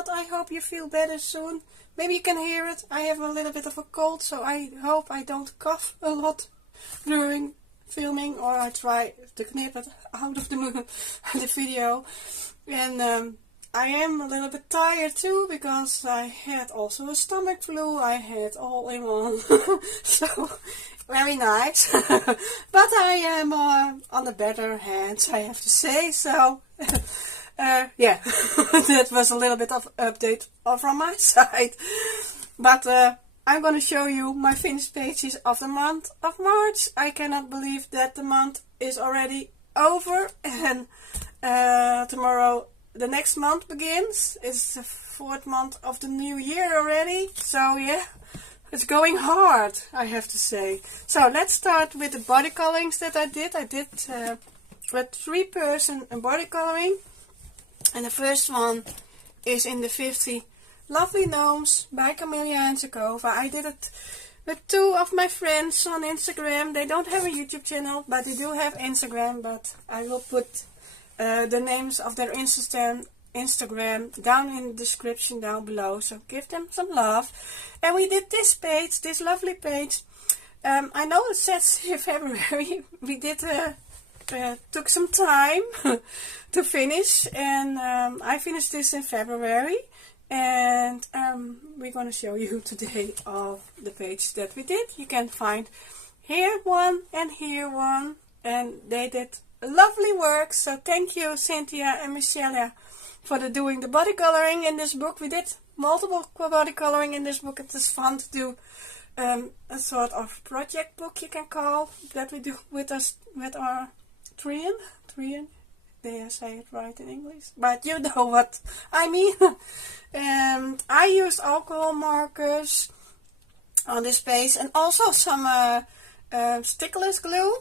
not, I hope you feel better soon. Maybe you can hear it. I have a little bit of a cold, so I hope I don't cough a lot during filming, or I try to snip it out of the video. And I am a little bit tired too, because I had also a stomach flu. I had all in one. So, very nice. But I am on the better hands, I have to say. So, yeah, that was a little bit of update from my side. But I'm going to show you my finished pages of the month of March. I cannot believe that the month is already over. And tomorrow the next month begins. It's the 4th month of the new year already. So yeah, it's going hard, I have to say. So let's start with the body colorings that I did. I did with 3-person body coloring. And the first one is in the 50 Lovely Gnomes by Camellia and Zakova. I did it with 2 of my friends on Instagram. They don't have a YouTube channel, but they do have Instagram. But I will put the names of their Instagram down in the description down below, so give them some love. And we did this page, this lovely page. I know it says February. We did took some time to finish, and I finished this in February. And we're going to show you today all the pages that we did. You can find here one and here one, and they did lovely work. So thank you, Cynthia and Michelle, for doing the body coloring in this book. We did multiple body coloring in this book. It is fun to do a sort of project book, you can call, that we do with us, with our Trian. Did I say it right in English? But you know what I mean. And I used alcohol markers on this page, and also some stickless glue.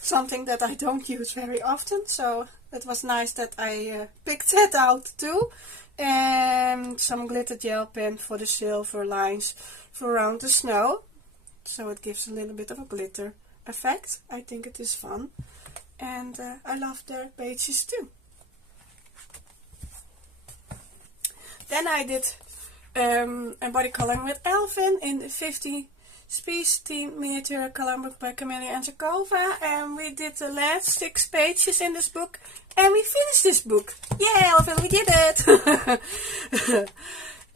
Something that I don't use very often, so it was nice that I picked that out too. And some glitter gel pen for the silver lines for around the snow, so it gives a little bit of a glitter effect. I think it is fun, and I love their pages too. Then I did a body coloring with Elvin in the 50 Space Team Miniature Coloring Book by Camellia and Zakova, and we did the last 6 pages in this book, and we finished this book. Yeah, Elvin, we did it!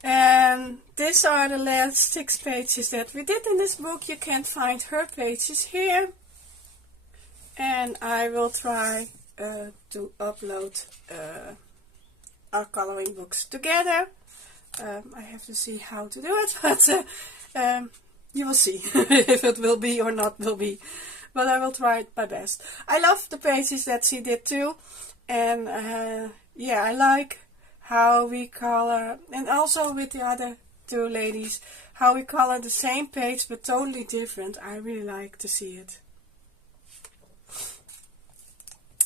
And these are the last 6 pages that we did in this book. You can find her pages here, and I will try to upload our coloring books together. I have to see how to do it, but you will see if it will be or not will be. But I will try my best. I love the pages that she did too. And yeah, I like how we color. And also with the other 2 ladies, how we color the same page but totally different. I really like to see it.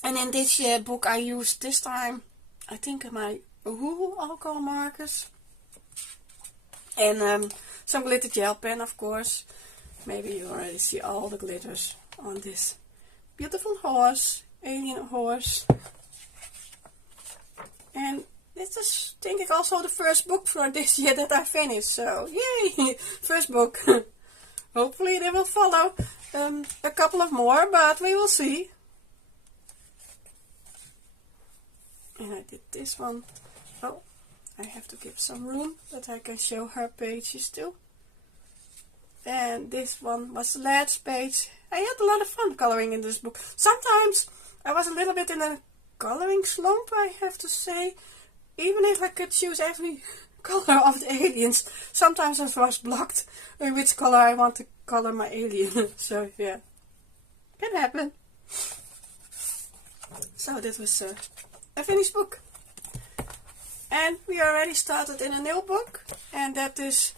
And in this book I used this time, I think, my alcohol markers. And some glitter gel pen, of course. Maybe you already see all the glitters on this beautiful horse, alien horse. And this is, think ik, also the first book for this year that I finished. So, yay! First book. Hopefully they will follow a couple of more, but we will see. And I did this one. Oh, I have to give some room that I can show her pages too. And this one was the last page. I had a lot of fun coloring in this book. Sometimes I was a little bit in a coloring slump, I have to say. Even if I could choose every color of the aliens, sometimes I was blocked in which color I want to color my alien. So yeah, can happen. So this was a finished book. And we already started in a new book, and that is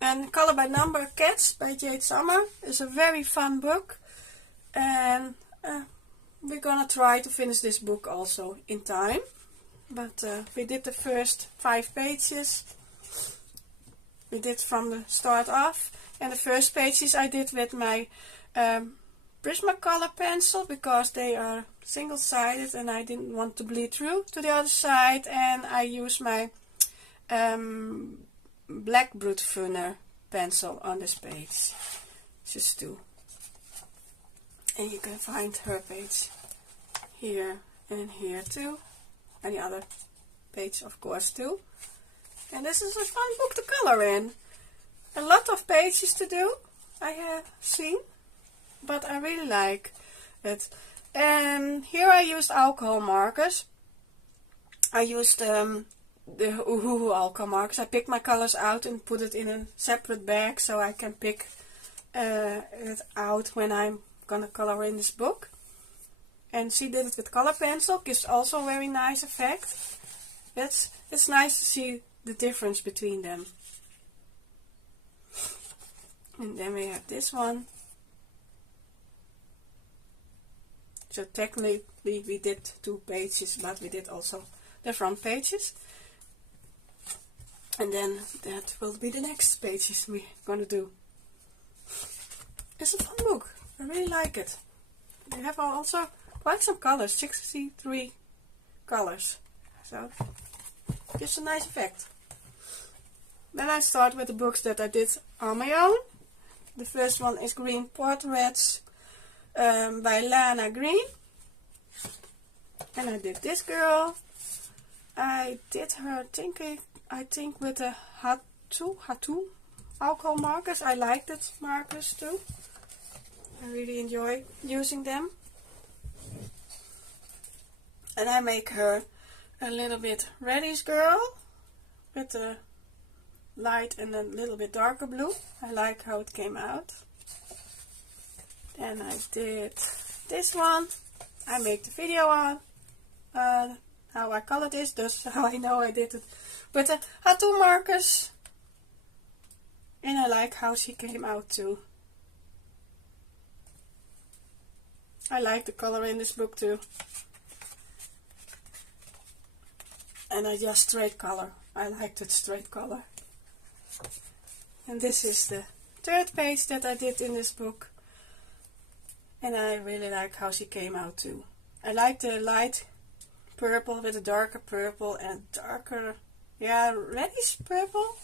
Color by Number Cats by Jade Summer. It's a very fun book, and we're gonna try to finish this book also in time. But we did the first 5 pages. We did from the start off, and the first pages I did with my Prismacolor pencil, because they are single-sided and I didn't want to bleed through to the other side, and I used my black brute thinner pencil on this page. Just two. And you can find her page here and here too. And the other page of course too. And this is a fun book to color in. A lot of pages to do, I have seen, but I really like it. And here I used alcohol markers. I used the Uhu alcohol markers. I picked my colors out and put it in a separate bag so I can pick it out when I'm gonna color in this book. And she did it with color pencil, gives also a very nice effect. It's nice to see the difference between them. And then we have this one. So technically we did 2 pages, but we did also the front pages. And then that will be the next pages we're gonna do. It's a fun book. I really like it. We have also quite some colors, 63 colors. So it gives a nice effect. Then I start with the books that I did on my own. The first one is Green Portraits by Lana Green. And I did this girl. I did her, I think with a Hatu alcohol markers. I like that markers too. I really enjoy using them. And I make her a little bit reddish girl with a light and a little bit darker blue. I like how it came out. Then I did this one. I make the video on how I color this, that's how I know I did it with the Hatu markers. And I like how she came out too. I like the color in this book too. And I just straight color. I liked it straight color. And this is the 3rd page that I did in this book. And I really like how she came out too. I like the light purple with a darker purple and darker, yeah, reddish purple.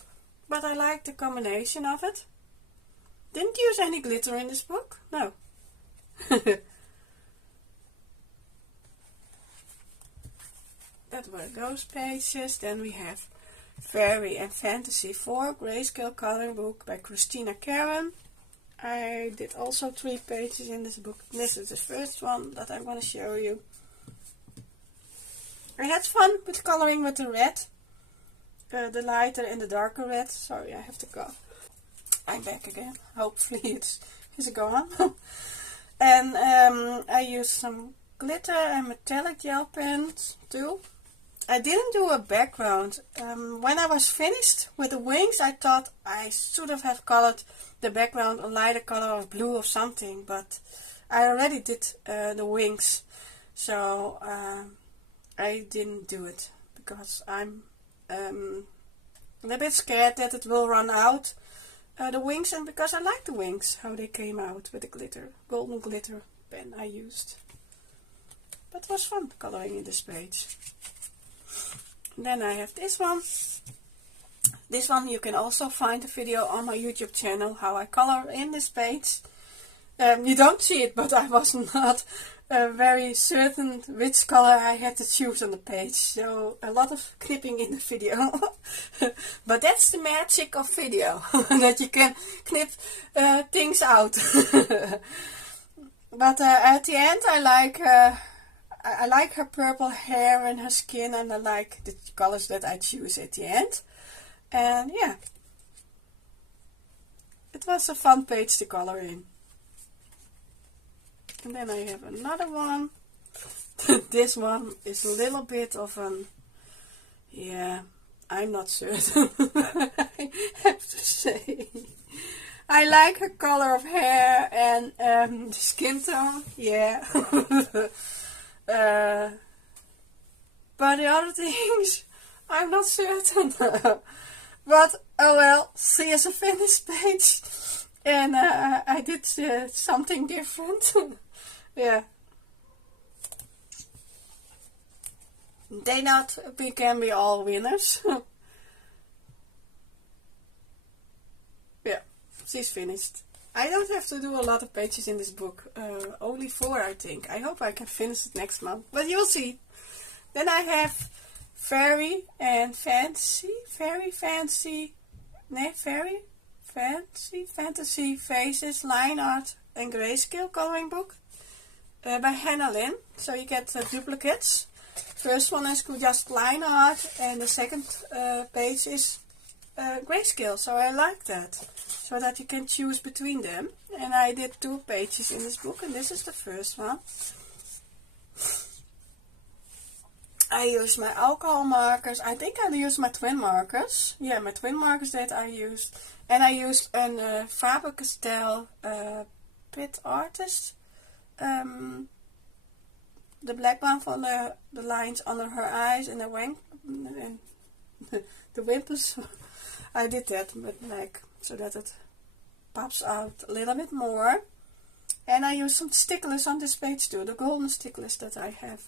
But I like the combination of it. Didn't use any glitter in this book. No. That were those pages. Then we have Fairy and Fantasy 4 Grayscale Coloring Book by Christina Karen. I did also 3 pages in this book. This is the first one that I'm going to show you. I had fun with coloring with the red. The lighter and the darker red. Sorry, I have to go. I'm back again. Hopefully it's gone. And I used some glitter and metallic gel pens too. I didn't do a background. When I was finished with the wings, I thought I should have colored the background a lighter color of blue or something, but I already did the wings, so I didn't do it because I'm a little bit scared that it will run out, the wings, and because I like the wings, how they came out with the glitter, golden glitter pen I used. But it was fun coloring in this page. Then I have this one. This one you can also find a video on my YouTube channel how I color in this page. You don't see it, but I was not very certain which color I had to choose on the page. So a lot of clipping in the video. But that's the magic of video. That you can clip things out. But at the end I like her purple hair and her skin, and I like the colors that I choose at the end. And yeah, it was a fun page to color in. And then I have another one. This one is a little bit of an, yeah, I'm not certain. I have to say. I like her color of hair and the skin tone, yeah. But the other things, I'm not certain. But oh well, see as a finished page. And I did something different. Yeah. They can be all winners. she's finished. I don't have to do a lot of pages in this book. Only 4, I think. I hope I can finish it next month. But you'll see. Then I have Fairy and Fancy. Fantasy Faces, Line Art and Grayscale coloring book. By Hannah Lynn. So you get duplicates. First one is just line art, and the second page is grayscale. So I like that, so that you can choose between them. And I did 2 pages in this book, and this is the first one. I used my alcohol markers. I think I used my twin markers. Yeah, my twin markers that I used, and I used a Faber-Castell Pit Artist. The black one for the lines under her eyes and and the wimpers. I did that with black so that it pops out a little bit more. And I used some sticklers on this page too, the golden sticklers that I have,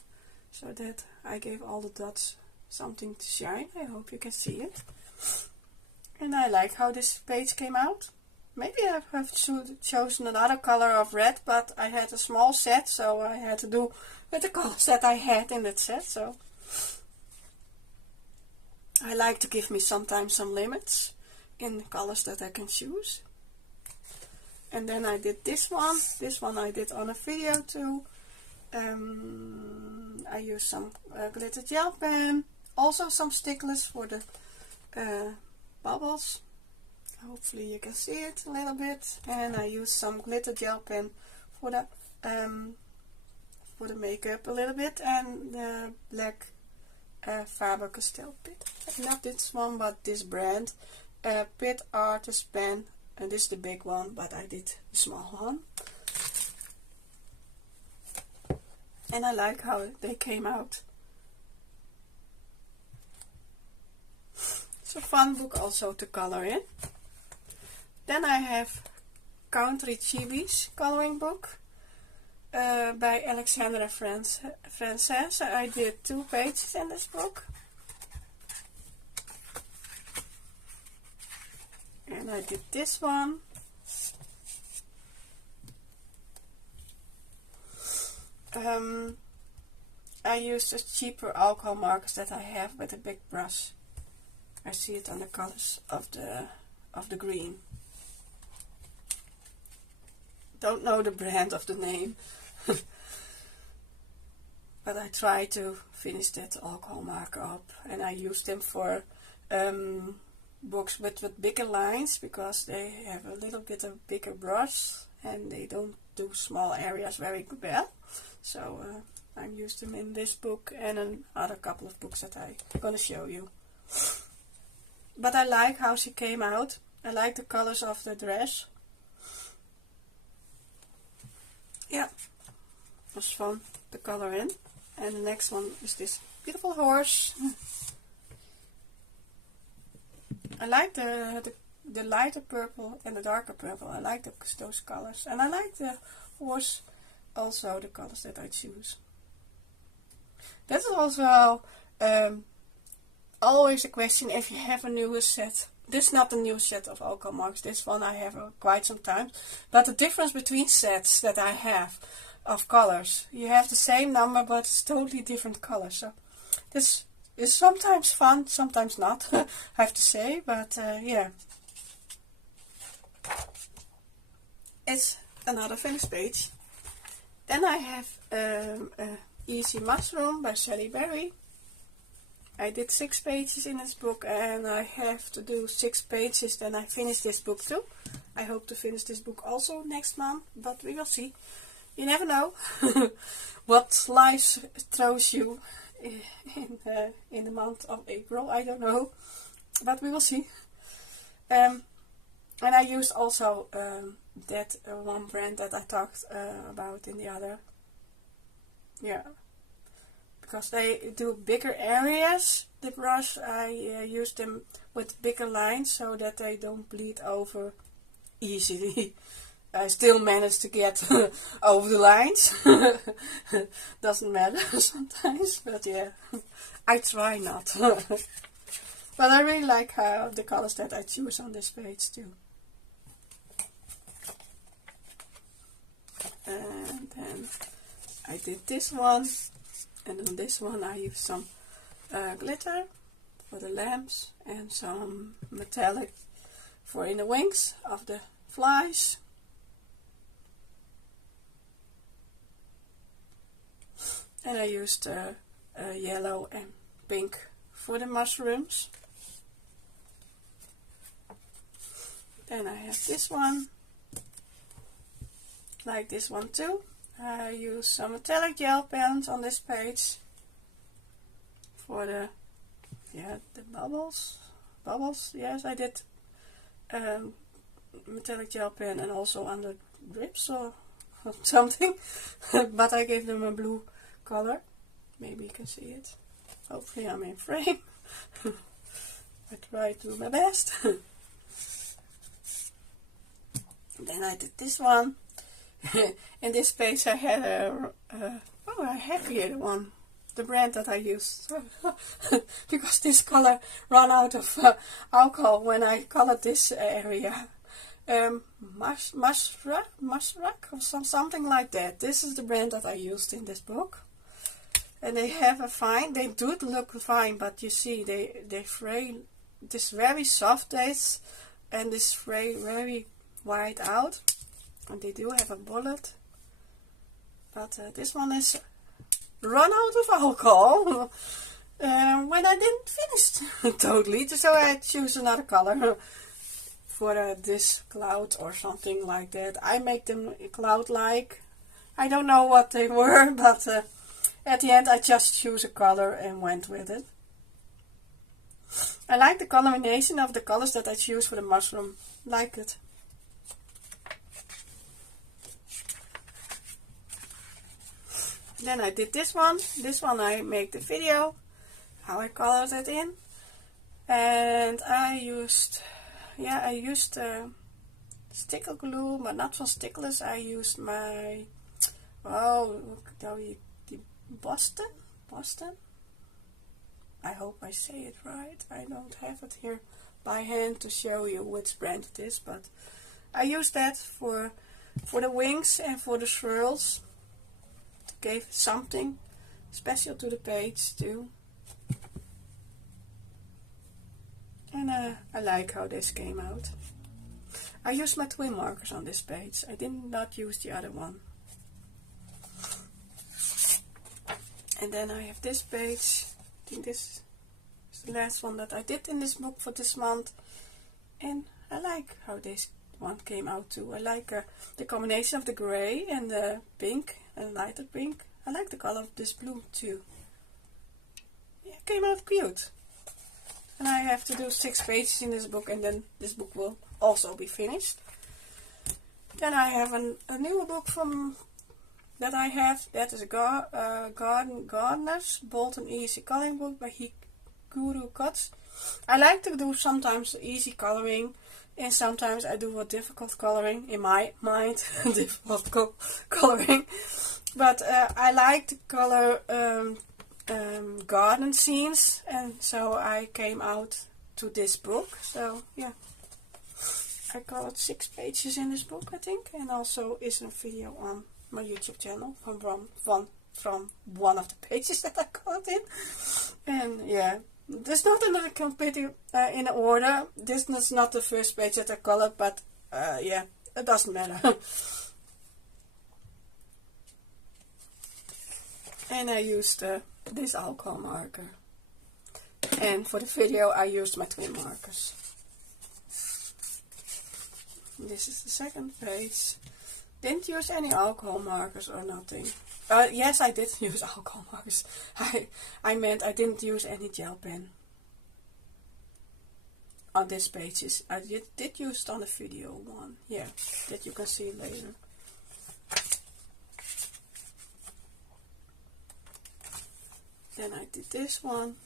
so that I gave all the dots something to shine. I hope you can see it. And I like how this page came out. Maybe I have chosen another color of red, but I had a small set, so I had to do with the colors that I had in that set. So I like to give me sometimes some limits in the colors that I can choose. And then I did this one. This one I did on a video too. I used some glitter gel pen, also some sticklers for the bubbles. Hopefully you can see it a little bit. And I used some glitter gel pen for the makeup a little bit, and the black Faber-Castell Pit. Not this one, but this brand, Pit Artist pen. And this is the big one, but I did the small one. And I like how they came out. It's a fun book also to color in. Then I have Country Chibis coloring book by Alexandra Frances. I did 2 pages in this book. And I did this one. I used the cheaper alcohol markers that I have with a big brush. I see it on the colors of the green. Don't know the brand of the name. But I try to finish that alcohol marker up, and I use them for books with bigger lines, because they have a little bit of bigger brush and they don't do small areas very well. So I used them in this book and in other couple of books that I'm gonna show you. But I like how she came out. I like the colors of the dress. Yeah, it was fun to color in. And the next one is this beautiful horse. I like the lighter purple and the darker purple. I like those colors. And I like the horse, also the colors that I choose. That's also always a question if you have a newer set. This is not the new set of alcohol marks. This one I have quite some time. But the difference between sets that I have of colors. You have the same number, but it's totally different colors. So this is sometimes fun, sometimes not, I have to say. But yeah. It's another finished page. Then I have Easy Mushroom by Sally Berry. I did 6 pages in this book, and I have to do 6 pages, then I finish this book too. I hope to finish this book also next month, but we will see. You never know what life throws you in the month of April. I don't know, but we will see. And I used also that one brand that I talked about in the other. Yeah. Because they do bigger areas, the brush, I use them with bigger lines so that they don't bleed over easily. I still manage to get over the lines. Doesn't matter sometimes, but yeah, I try not. But I really like how the colors that I choose on this page too. Then I did this one, and on this one I used some glitter for the lamps and some metallic for in the wings of the flies. And I used yellow and pink for the mushrooms. Then I have this one, like this one too. I use some metallic gel pens on this page for the bubbles. Yes, I did metallic gel pen and also under drips or something, but I gave them a blue color. Maybe you can see it. Hopefully I'm in frame. I try to do my best. Then I did this one. In this page I had I have here one, the brand that I used, because this color ran out of alcohol when I colored this area. Masrak or something like that. This is the brand that I used in this book, and they have a fine. They do look fine, but you see they fray this very soft dates, and this fray very white out. And they do have a bullet, but this one is run out of alcohol when I didn't finish totally, so I choose another color for this cloud or something like that. I make them cloud-like. I don't know what they were, but at the end I just choose a color and went with it. I like the combination of the colors that I choose for the mushroom, like it. Then I did this one. This one I make the video how I colored it in, and I used sticker glue, but not from Stickless. I used my the Boston. I hope I say it right. I don't have it here by hand to show you which brand it is, but I used that for the wings and for the swirls. Gave something special to the page too, and I like how this came out. I used my twin markers on this page. I did not use the other one. And then I have this page. I think this is the last one that I did in this book for this month, and I like how this one came out too. I like the combination of the gray and the pink and lighter pink. I like the color of this blue too. Yeah, it came out cute. And I have to do 6 pages in this book, and then this book will also be finished. Then I have a new book that I have. That is a Gardener's Bold and Easy Coloring Book by Guru Cuts. I like to do sometimes easy coloring, and sometimes I do a difficult coloring in my mind. Difficult coloring. But I like to color garden scenes, and so I came out to this book. So yeah, I colored 6 pages in this book, I think, and also is a video on my YouTube channel from one of the pages that I colored in. And yeah, there's not another completely in order. This is not the first page that I colored, but yeah, it doesn't matter. And I used this alcohol marker. And for the video I used my twin markers. This is the second page. Didn't use any alcohol markers or nothing. Yes, I did use alcohol markers. I meant I didn't use any gel pen on these pages. I did use it on the video one. Yeah, that you can see later. Then I did this one.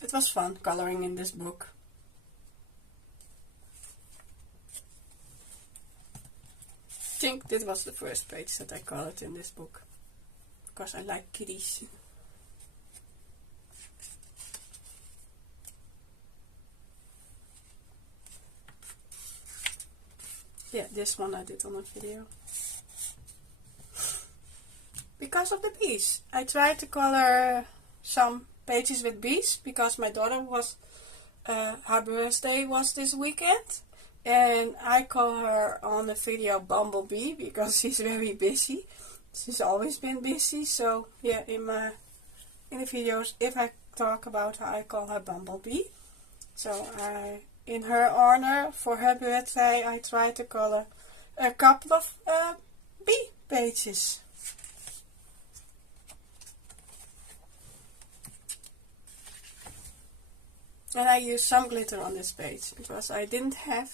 It was fun coloring in this book. I think this was the first page that I colored in this book, because I like kitties. Yeah, this one I did on a video. Because of the bees. I tried to color some pages with bees because my daughter was, her birthday was this weekend. And I call her on the video Bumblebee because she's very busy. She's always been busy. So yeah, in the videos, if I talk about her, I call her Bumblebee. So in her honor, for her birthday, I tried to color a couple of bee pages. And I used some glitter on this page because I didn't had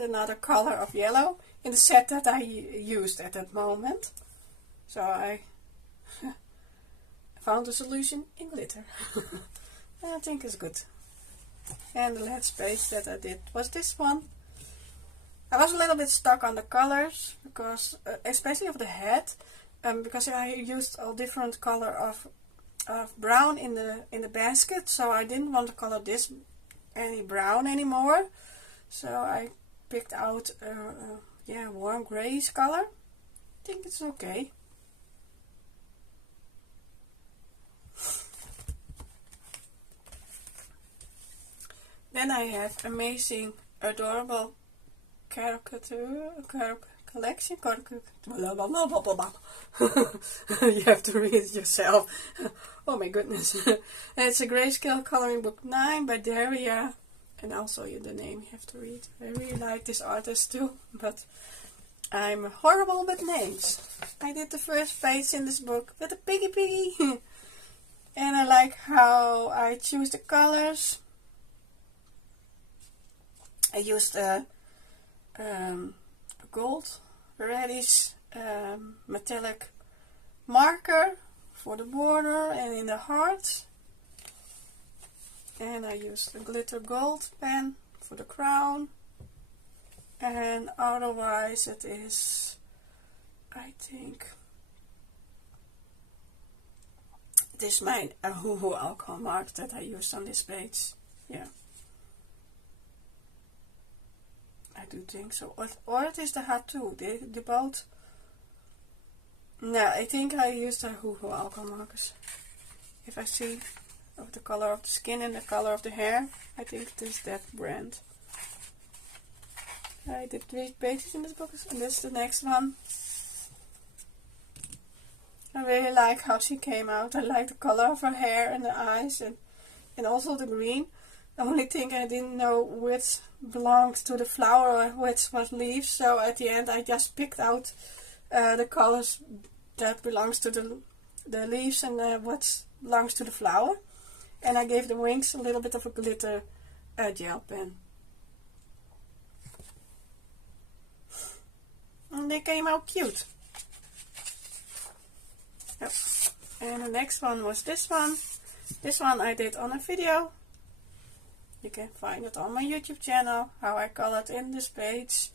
another color of yellow in the set that I used at that moment. So I found a solution in glitter. And I think it's good. And the last page that I did was this one. I was a little bit stuck on the colors because, especially of the head, because I used a different color of brown in the basket, so I didn't want to color this any brown anymore. So I picked out yeah, warm grayish color. I think it's okay. Then I have amazing, adorable caricature collection. You have to read it yourself. Oh my goodness. It's a grayscale coloring book 9 by Daria. And also the name you have to read. I really like this artist too, but I'm horrible with names. I did the first page in this book with a piggy. And I like how I choose the colors. I used a gold, reddish, metallic marker for the border and in the heart. And I used a glitter gold pen for the crown. And otherwise it is, I think, it is my Hoo alcohol mark that I used on this page. Yeah. I do think so. Or it is the hat too. The both. No, I think I used the Hoo alcohol markers. If I see of the color of the skin and the color of the hair, I think it is that brand. I did 3 pages in this book, and this is the next one. I really like how she came out. I like the color of her hair and the eyes, and also the green. The only thing I didn't know which belonged to the flower or which was leaves, so at the end I just picked out the colors that belongs to the leaves and what belongs to the flower. And I gave the wings a little bit of a glitter gel pen. And they came out cute. Yep. And the next one was this one. This one I did on a video. You can find it on my YouTube channel, how I colored in this page.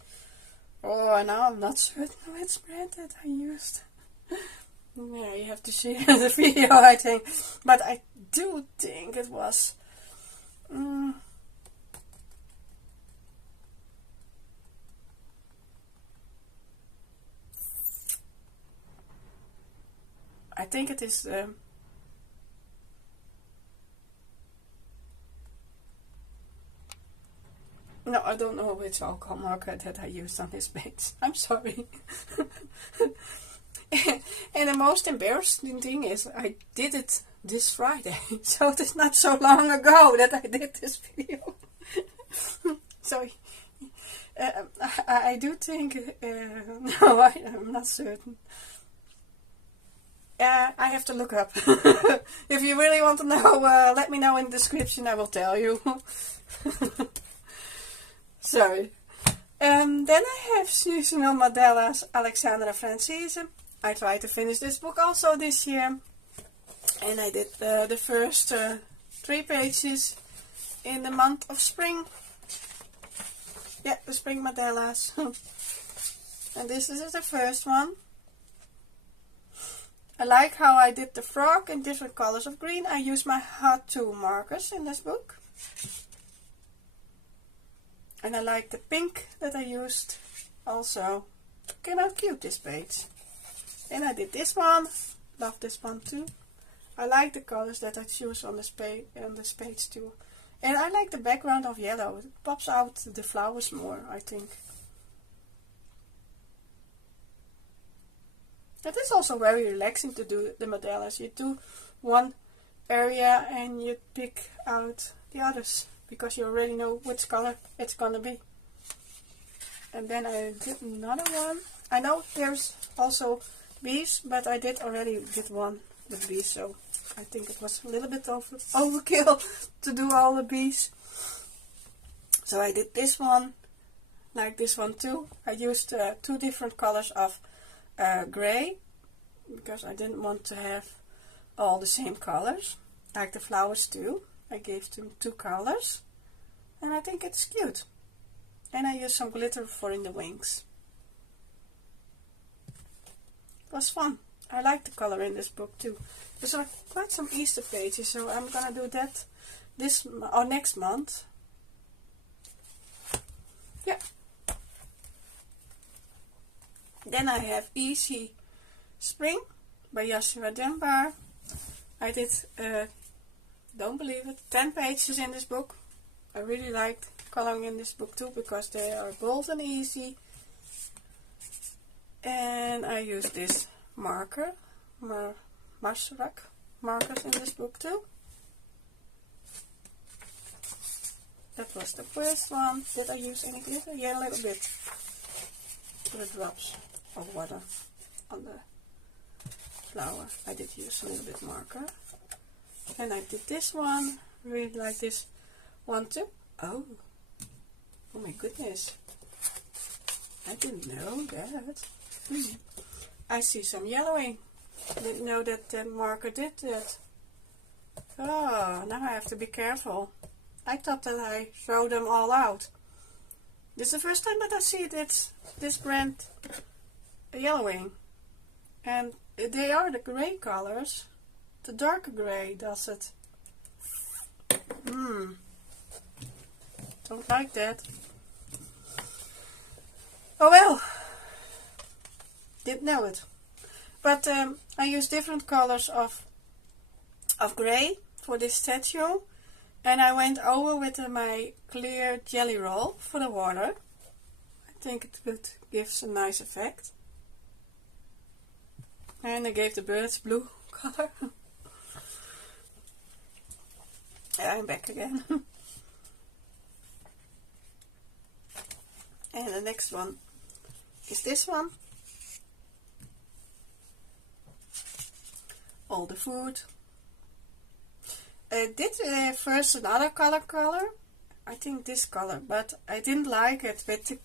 Oh, and now I'm not certain which brand that I used. Yeah, you have to see the video, I think. But I do think it was... I think it is... no, I don't know which alcohol marker that I used on this page. I'm sorry. And the most embarrassing thing is I did it this Friday. So it is not so long ago that I did this video. So I do think... no, I am not certain. I have to look up. If you really want to know, let me know in the description. I will tell you. Sorry. Then I have Seasonal Modella's Alexandra Francese. I tried to finish this book also this year. And I did the first 3 pages in the month of spring. Yeah, the Spring Modellas. And this is the first one. I like how I did the frog in different colors of green. I used my Hot 2 markers in this book. And I like the pink that I used also came out cute, this page. And I did this one. Love this one too. I like the colors that I choose on this page too. And I like the background of yellow. It pops out the flowers more, I think. It is also very relaxing to do the mandalas. You do one area and you pick out the others because you already know which color it's gonna be. And then I did another one. I know there's also bees, but I did one with bees, so I think it was a little bit overkill to do all the bees. So I did this one, like this one too. I used 2 different colors of gray, because I didn't want to have all the same colors, like the flowers too. I gave them 2 colors, and I think it's cute. And I used some glitter for in the wings. It was fun. I like the color in this book too. There's quite some Easter pages, so I'm gonna do that this or next month. Yeah. Then I have Easy Spring by Joshua Dunbar. I did, don't believe it, 10 pages in this book. I really liked coloring in this book too, because they are bold and easy. And I use this marker, Marsrak markers in this book too. That was the first one. Did I use any glitter? Yeah, a little bit. For the drops of water on the flower. I did use a little bit marker. And I did this one. Really like this one too. Oh my goodness. I didn't know that. I see some yellowing. Didn't know that the marker did that. Oh, now I have to be careful. I thought that I throw them all out. This is the first time that I see this brand yellowing. And they are the gray colors. The darker gray does it. Don't like that. Oh well. Didn't know it. But I use different colors of gray for this statue. And I went over with my clear jelly roll for the water. I think it gives a nice effect. And I gave the birds blue color. I'm back again. And the next one is this one. All the food. I did first another color. I think this color, but I didn't like it with the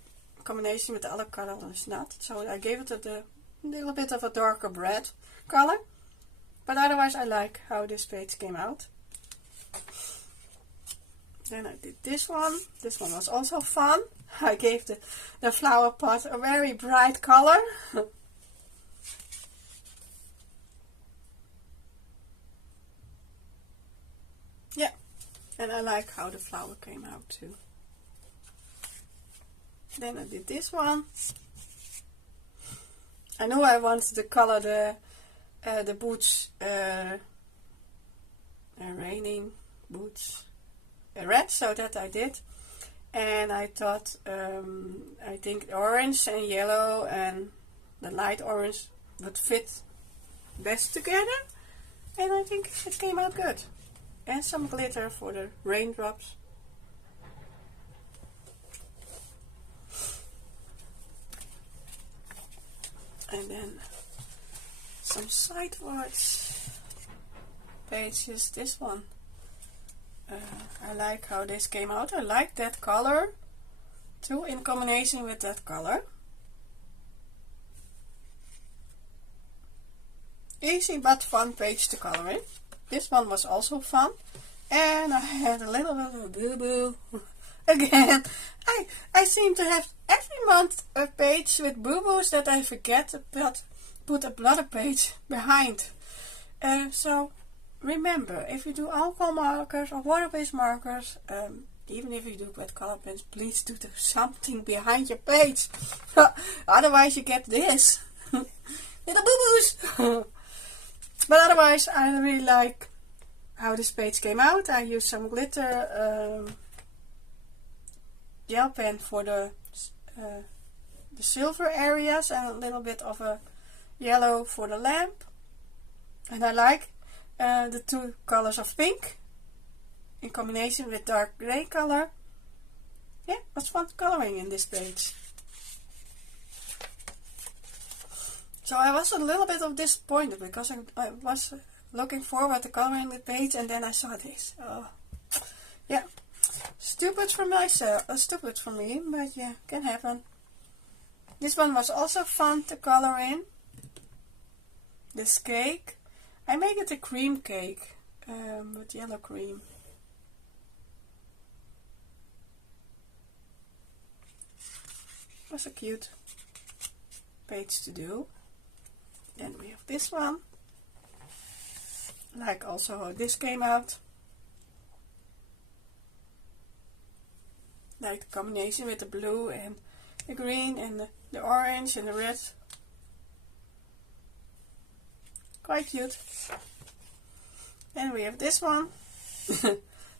combination with the other colors not. So I gave it a little bit of a darker red color. But otherwise I like how this page came out. Then I did this one. This one was also fun. I gave the flower pot a very bright color. Yeah, and I like how the flower came out too. Then I did this one. I knew I wanted to color the boots, raining boots, red, so that I did. And I thought, I think orange and yellow and the light orange would fit best together. And I think it came out good. And some glitter for the raindrops. And then some sidewards pages. This one. I like how this came out. I like that color too, in combination with that color. Easy but fun page to color in. This one was also fun. And I had a little bit of boo-boo again. I seem to have every month a page with boo-boos that I forget to put a blotter page behind. So remember, if you do alcohol markers or water-based markers, Even if you do with color pens, please do something behind your page. Otherwise you get this. Little boo-boos. But otherwise, I really like how this page came out. I used some glitter gel pen for the silver areas and a little bit of a yellow for the lamp. And I like the two colors of pink in combination with dark grey color. Yeah, it was fun coloring in this page. So I was a little bit of disappointed because I was looking forward to coloring the page and then I saw this. Oh, yeah, stupid for myself, stupid for me, but yeah, can happen. This one was also fun to color in. This cake, I make it a cream cake with yellow cream. It was a cute page to do. Then we have this one, like also how this came out, like the combination with the blue and the green and the orange and the red. Quite cute. Then we have this one.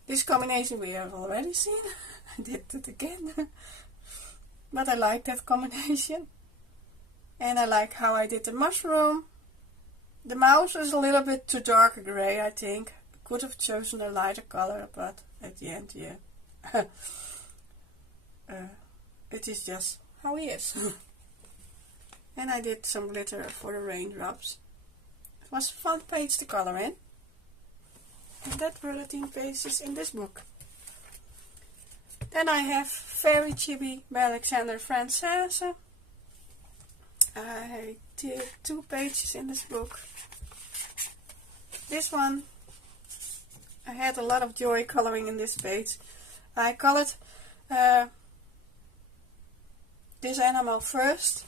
This combination we have already seen. I did it again. But I like that combination. And I like how I did the mushroom. The mouse is a little bit too dark grey, I think. I could have chosen a lighter color, but at the end, yeah. It is just how he is. And I did some glitter for the raindrops. It was a fun page to color in. And that were the 10 pages in this book. Then I have Fairy Chibi by Alexandra Frances. I did 2 pages in this book. This one, I had a lot of joy coloring in this page. I colored this animal first,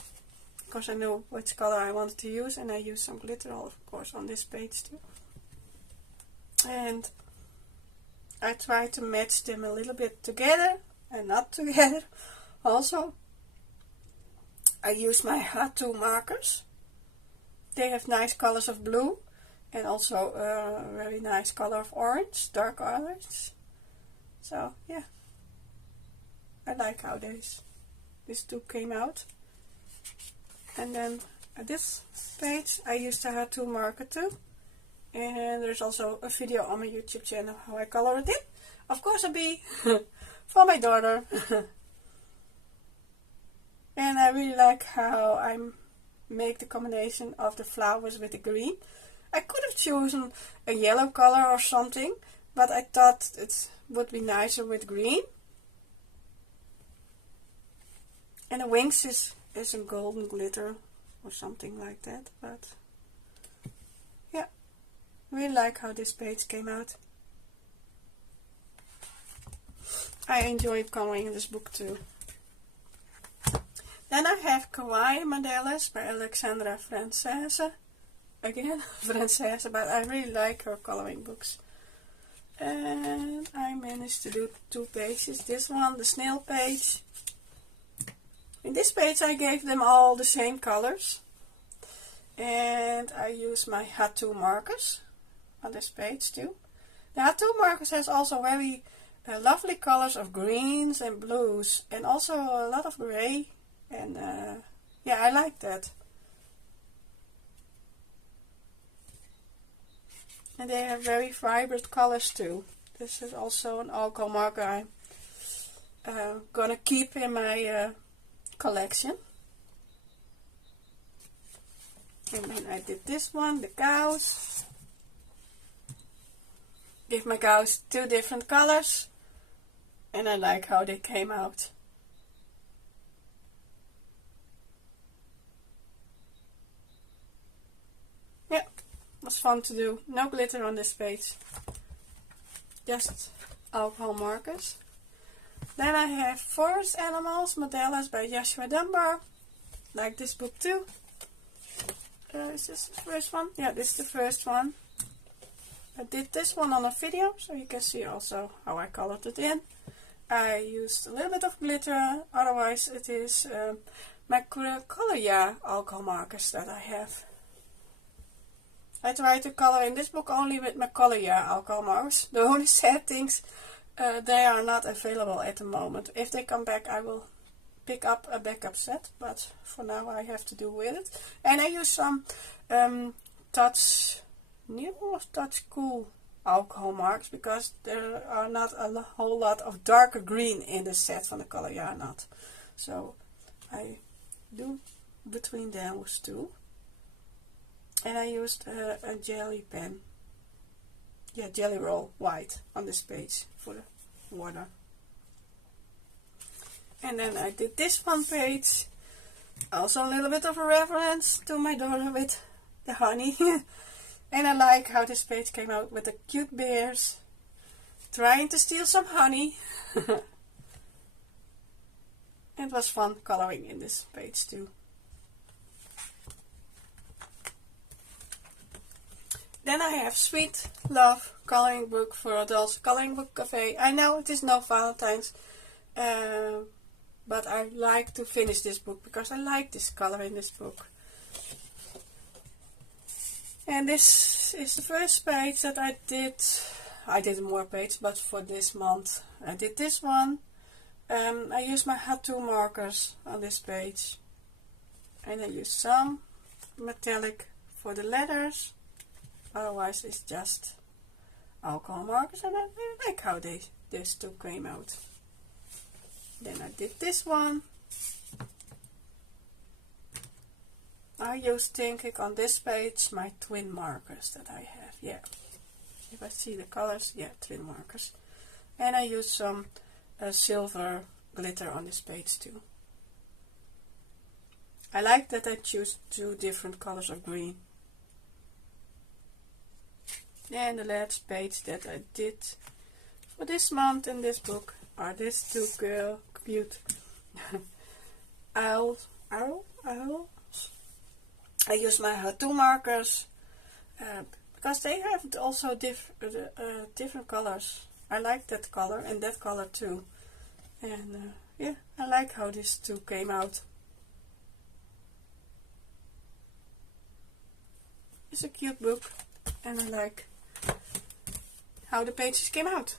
because I knew which color I wanted to use, and I used some glitter, of course, on this page too. And I tried to match them a little bit together and not together. Also, I use my Hatu markers. They have nice colors of blue and also a very nice color of orange, dark orange. So yeah, I like how these two came out. And then at this page I used the Hatu marker too. And there's also a video on my YouTube channel how I colored it. Of course, a bee for my daughter. And I really like how I make the combination of the flowers with the green. I could have chosen a yellow color or something, but I thought it would be nicer with green. And the wings is a golden glitter or something like that, but yeah, really like how this page came out. I enjoyed coloring in this book too. Then I have Kawaii Mandalas by Alexandra Frances. Again, Frances, but I really like her coloring books. And I managed to do 2 pages. This one, the snail page. In this page I gave them all the same colors. And I used my Hatu markers on this page too. The Hatu markers has also very lovely colors of greens and blues. And also a lot of grey. And yeah, I like that. And they have very vibrant colors too. This is also an alcohol marker I'm gonna keep in my collection. And then I did this one, the cows. Give my cows 2 different colors. And I like how they came out. Yeah, was fun to do. No glitter on this page. Just alcohol markers. Then I have Forest Animals, Mandalas by Joshua Dunbar. Like this book too. Is this the first one? Yeah, this is the first one. I did this one on a video, so you can see also how I colored it in. I used a little bit of glitter, otherwise it is my color alcohol markers that I have. I try to color in this book only with my color alcohol markers. The only sad things, they are not available at the moment. If they come back, I will pick up a backup set, but for now I have to do with it. And I use some Touch New or Touch Cool alcohol marks, because there are not a whole lot of darker green in the set van de color not. So I do between those two. And I used a jelly pen, jelly roll white on this page for the water. And then I did this one page, also a little bit of a reference to my daughter with the honey. And I like how this page came out with the cute bears trying to steal some honey. It was fun coloring in this page too. Then I have Sweet Love Coloring Book for Adults, Coloring Book Cafe. I know it is no Valentine's, but I like to finish this book because I like this color in this book. And this is the first page that I did. I did more pages, but for this month I did this one. I used my tattoo markers on this page. And I used some metallic for the letters. Otherwise it's just alcohol markers, and I really like how these two came out. Then I did this one. I used think on this page my twin markers that I have. Yeah, if I see the colors, yeah, twin markers. And I used some silver glitter on this page too. I like that I choose two different colors of green. And the last page that I did for this month in this book are these two cute owls. I use my tattoo markers because they have also different colors. I like that color and that color too. And yeah, I like how these two came out. It's a cute book, and I like how the pages came out.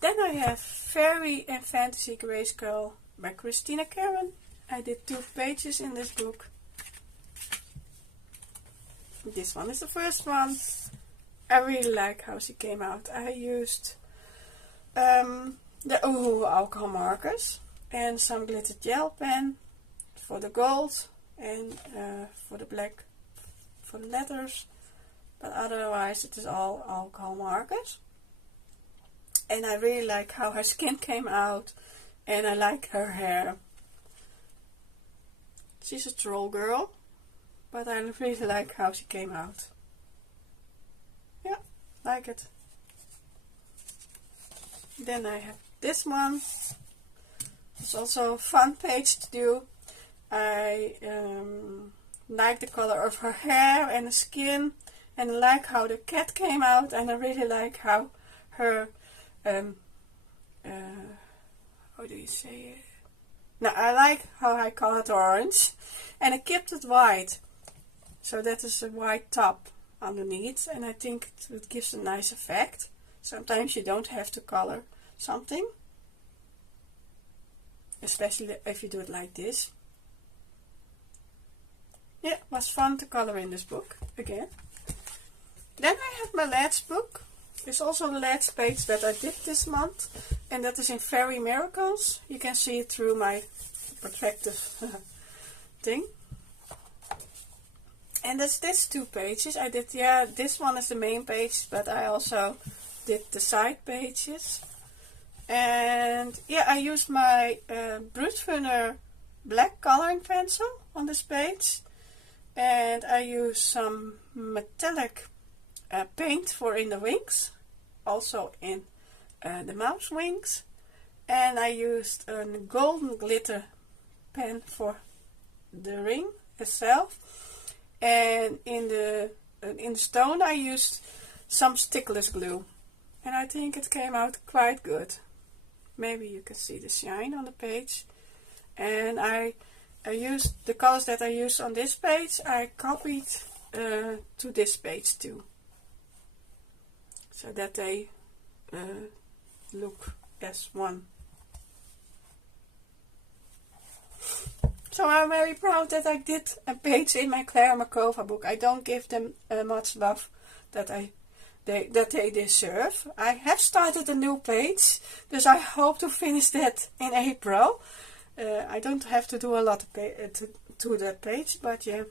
Then I have Fairy and Fantasy Grayskull by Christina Karen. I did 2 pages in this book. This one is the first one. I really like how she came out. I used the alcohol markers and some glitter gel pen for the gold and for the black for the letters, but otherwise it is all alcohol markers. And I really like how her skin came out, and I like her hair. She's a troll girl, but I really like how she came out. Yeah, like it. Then I have this one. It's also a fun page to do. I like the color of her hair and the skin, and I like how the cat came out, and I really like how her how do you say it? No, I like how I colored orange, and I kept it white, so that is a white top underneath, and I think it gives a nice effect. Sometimes you don't have to color something, especially if you do it like this. Yeah, it was fun to color in this book again. Then I have my last book. It's also the last page that I did this month, and that is in Fairy Miracles. You can see it through my protractive thing. And that's these 2 pages. I did, yeah, this one is the main page, but I also did the side pages. And yeah, I used my Brute Funner black coloring pencil on this page, and I used some metallic paint for in the wings, also in the mouse wings, and I used a golden glitter pen for the ring itself, and in the stone I used some stickless glue, and I think it came out quite good. maybe you can see the shine on the page. And I used the colors that I used on this page, I copied to this page too, so that they look as one. So I'm very proud that I did a page in my Clara Markova book. I don't give them much love that they deserve. I have started a new page, dus I hope to finish that in April. I don't have to do a lot to that page, but yeah,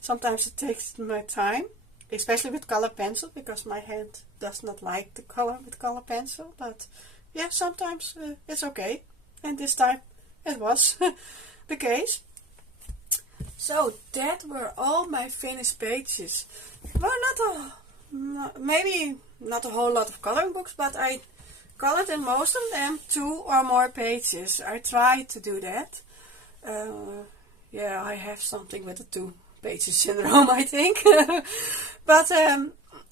sometimes it takes my time, especially with color pencil, because my hand does not like the color with color pencil. But yeah, sometimes it's okay, and this time it was the case. So that were all my finished pages. Well, maybe not a whole lot of coloring books, but I colored in most of them 2 or more pages. I tried to do that. Yeah, I have something with the 2 pages syndrome, I think. But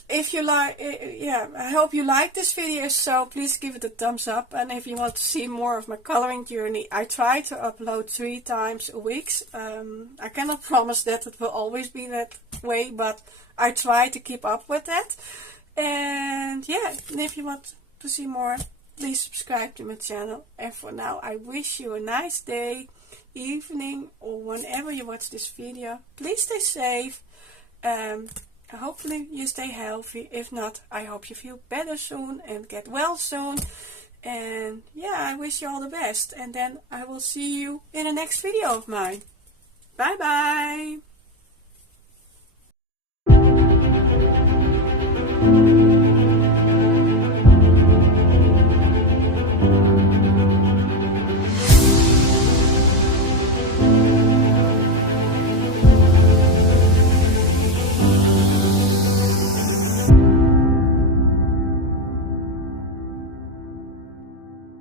if you like, yeah, I hope you like this video, so please give it a thumbs up. And if you want to see more of my coloring journey, I try to upload 3 times a week. I cannot promise that it will always be that way, but I try to keep up with that. And yeah, and if you want to see more, please subscribe to my channel. And for now, I wish you a nice day, evening, or whenever you watch this video. Please stay safe. Hopefully you stay healthy. If not, I hope you feel better soon and get well soon. And yeah, I wish you all the best. And then I will see you in the next video of mine. Bye bye.